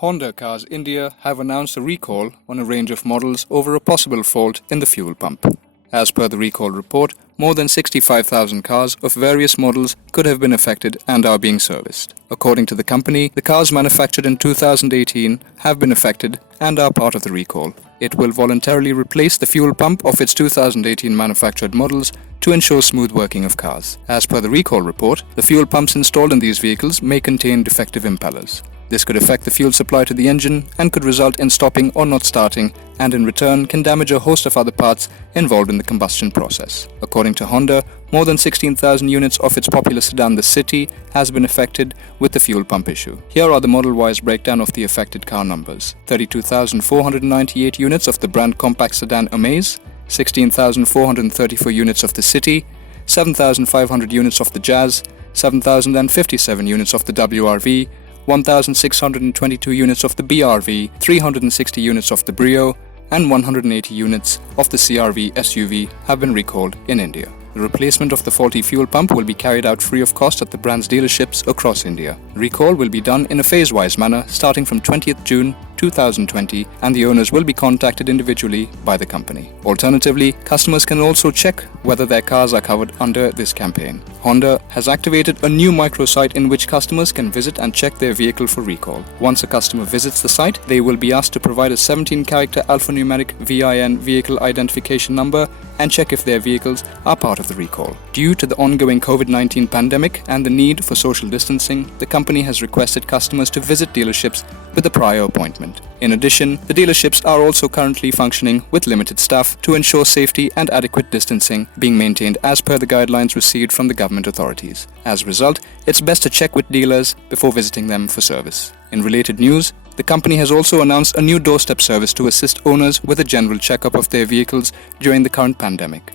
Honda Cars India have announced a recall on a range of models over a possible fault in the fuel pump. As per the recall report, more than 65,000 cars of various models could have been affected and are being serviced. According to the company, the cars manufactured in 2018 have been affected and are part of the recall. It will voluntarily replace the fuel pump of its 2018 manufactured models to ensure smooth working of cars. As per the recall report, the fuel pumps installed in these vehicles may contain defective impellers. This could affect the fuel supply to the engine and could result in stopping or not starting, and in return can damage a host of other parts involved in the combustion process. According to Honda, more than 16,000 units of its popular sedan the City has been affected with the fuel pump issue. Here are the model-wise breakdown of the affected car numbers. 32,498 units of the brand compact sedan Amaze, 16,434 units of the City, 7,500 units of the Jazz, 7,057 units of the WRV, 1,622 units of the BRV, 360 units of the Brio, and 180 units of the CRV SUV have been recalled in India. The replacement of the faulty fuel pump will be carried out free of cost at the brand's dealerships across India. Recall will be done in a phase-wise manner starting from 20th June 2020, and the owners will be contacted individually by the company. Alternatively, customers can also check whether their cars are covered under this campaign. Honda has activated a new microsite in which customers can visit and check their vehicle for recall. Once a customer visits the site, they will be asked to provide a 17-character alphanumeric VIN vehicle identification number and check if their vehicles are part of the recall. Due to the ongoing COVID-19 pandemic and the need for social distancing, the company has requested customers to visit dealerships with a prior appointment. In addition, the dealerships are also currently functioning with limited staff to ensure safety and adequate distancing being maintained as per the guidelines received from the government authorities. As a result, it's best to check with dealers before visiting them for service. In related news, the company has also announced a new doorstep service to assist owners with a general checkup of their vehicles during the current pandemic.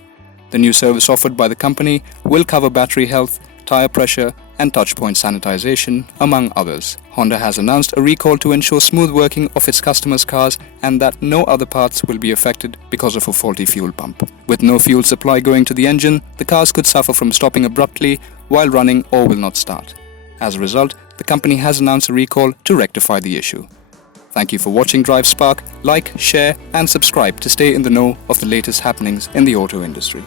The new service offered by the company will cover battery health, tire pressure, and touchpoint sanitization, among others. Honda has announced a recall to ensure smooth working of its customers' cars and that no other parts will be affected because of a faulty fuel pump. With no fuel supply going to the engine, the cars could suffer from stopping abruptly while running or will not start. As a result, the company has announced a recall to rectify the issue. Thank you for watching DriveSpark. Like, share, and subscribe to stay in the know of the latest happenings in the auto industry.